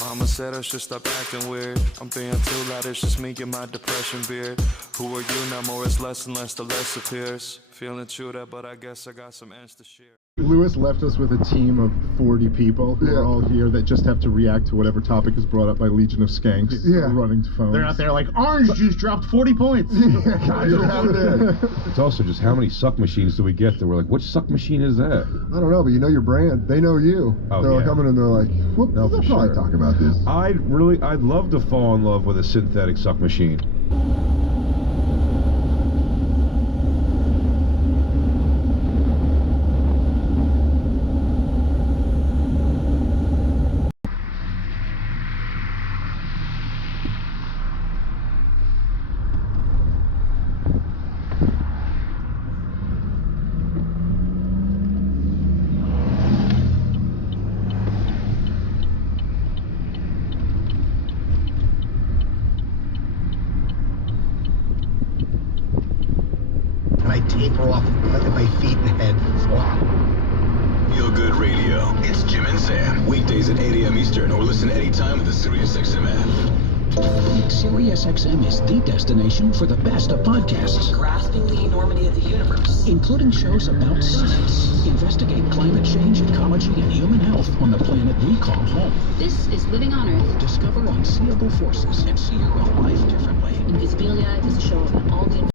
Mama said I should stop acting weird. I'm being too loud, it's just me and my depression beard. Who are you now? More is less and less, the less appears. Feeling true that, but I guess I got some ends to share. Lewis left us with a team of 40 people who are all here that just have to react to whatever topic is brought up by Legion of Skanks. Running to phones. They're out there like, orange juice dropped 40 points. It's also just how many suck machines do we get that we're like, which suck machine is that? I don't know, but you know your brand. They know you. Oh, they're yeah. coming and they're like, well, No, they'll for probably sure. talk about this. I'd love to fall in love with a synthetic suck machine. And I taper off at my feet and head. Feel Good Radio. It's Jim and Sam. Weekdays at 8 a.m. Eastern or listen anytime with the SiriusXM app. SiriusXM is the destination for the best of podcasts. Grasping the enormity of the universe. Including shows about science. Investigate climate change, ecology, and human health on the planet we call home. This is Living on Earth. Discover unseeable forces and see your own life differently. Invisibilia is a show about all the